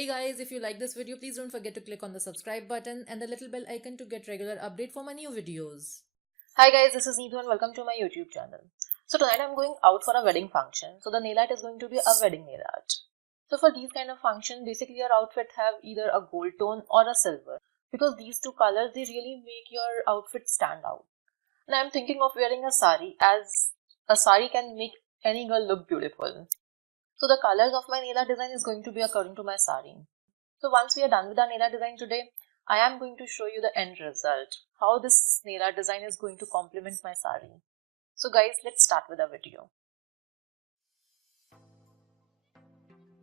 Hey guys, if you like this video, please don't forget to click on the subscribe button and the little bell icon to get regular update for my new videos. Hi guys, this is Neetu and welcome to my YouTube channel. So tonight I'm going out for a wedding function. So the nail art is going to be a wedding nail art. So for these kind of function, basically your outfit have either a gold tone or a silver. Because these two colors, they really make your outfit stand out. And I'm thinking of wearing a sari, as a sari can make any girl look beautiful. So the colors of my nail art design is going to be according to my sari. So once we are done with our nail art design today, I am going to show you the end result, how this nail art design is going to complement my sari. So guys, let's start with the video.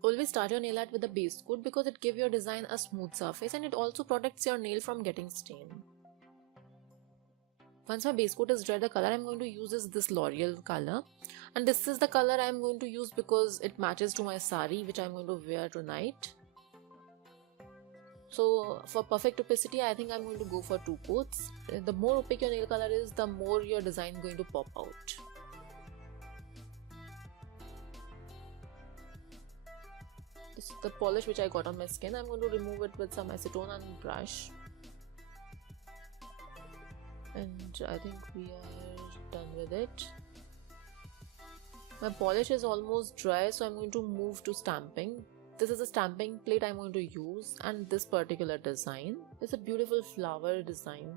Always start your nail art with a base coat because it gives your design a smooth surface and it also protects your nail from getting stained. Once my base coat is dry, the color I'm going to use is this L'Oreal color, and this is the color I'm going to use because it matches to my sari which I'm going to wear tonight. So for perfect opacity, I think I'm going to go for 2 coats. The more opaque your nail color is, the more your design is going to pop out. This is the polish which I got on my skin. I'm going to remove it with some acetone and brush. And I think we are done with it. My polish is almost dry, so I'm going to move to stamping. This is a stamping plate I'm going to use, and this particular design is a beautiful flower design.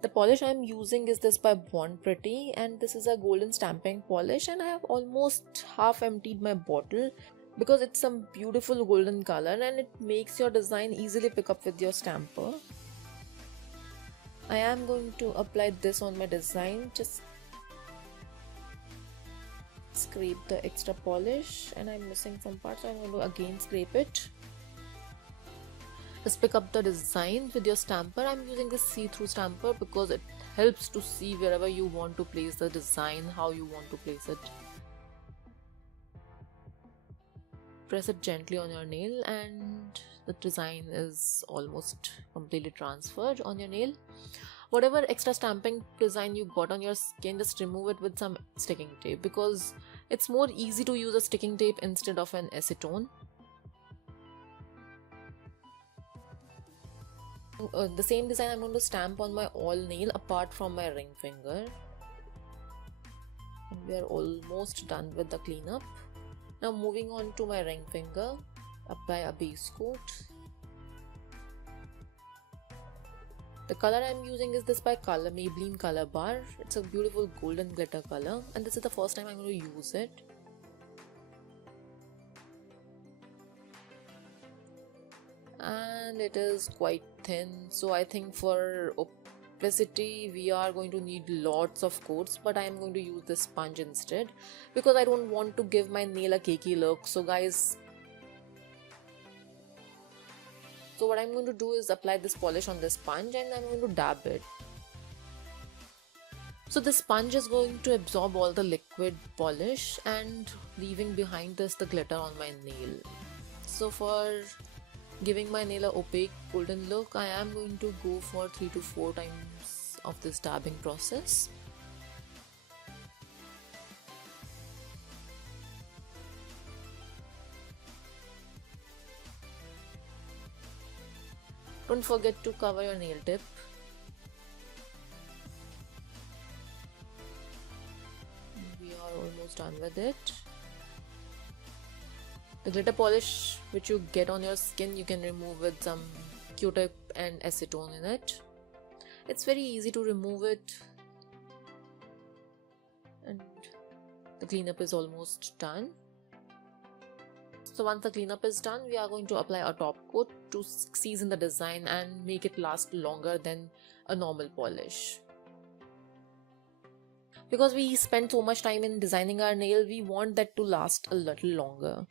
The polish I'm using is this by Born Pretty, and this is a golden stamping polish, and I have almost half emptied my bottle because it's some beautiful golden color and it makes your design easily pick up with your stamper. I am going to apply this on my design, just scrape the extra polish, and I'm missing some parts, so I'm going to again scrape it. Just pick up the design with your stamper. I'm using this see-through stamper because it helps to see wherever you want to place the design, how you want to place it. Press it gently on your nail and the design is almost completely transferred on your nail. Whatever extra stamping design you got on your skin, just remove it with some sticking tape because it's more easy to use a sticking tape instead of an acetone. The same design I'm going to stamp on my all nail apart from my ring finger. And we are almost done with the cleanup. Now moving on to my ring finger, apply a base coat. The color I'm using is this by Maybelline Color Bar. It's a beautiful golden glitter color, and this is the first time I'm going to use it. And it is quite thin, so I think for opacity we are going to need lots of coats, but I am going to use this sponge instead because I don't want to give my nail a cakey look. So guys, so what I'm going to do is apply this polish on the sponge and I'm going to dab it. So the sponge is going to absorb all the liquid polish and leaving behind this the glitter on my nail. So for giving my nail a opaque golden look, I am going to go for 3 to 4 times of this dabbing process. Don't forget to cover your nail tip. We are almost done with it. The glitter polish which you get on your skin, you can remove with some Q-tip and acetone in it. It's very easy to remove it. And the cleanup is almost done. So once the cleanup is done, we are going to apply a top coat to season the design and make it last longer than a normal polish. Because we spend so much time in designing our nail, we want that to last a little longer.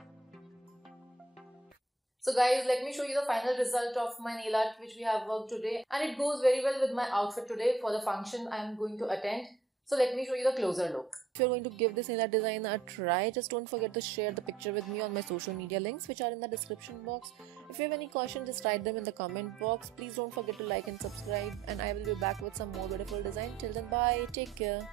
So guys, let me show you the final result of my nail art which we have worked today, and it goes very well with my outfit today for the function I am going to attend. So let me show you the closer look. If you're going to give this nail art design a try, just don't forget to share the picture with me on my social media links which are in the description box. If you have any questions, just write them in the comment box. Please don't forget to like and subscribe, and I will be back with some more beautiful design. Till then, bye, take care.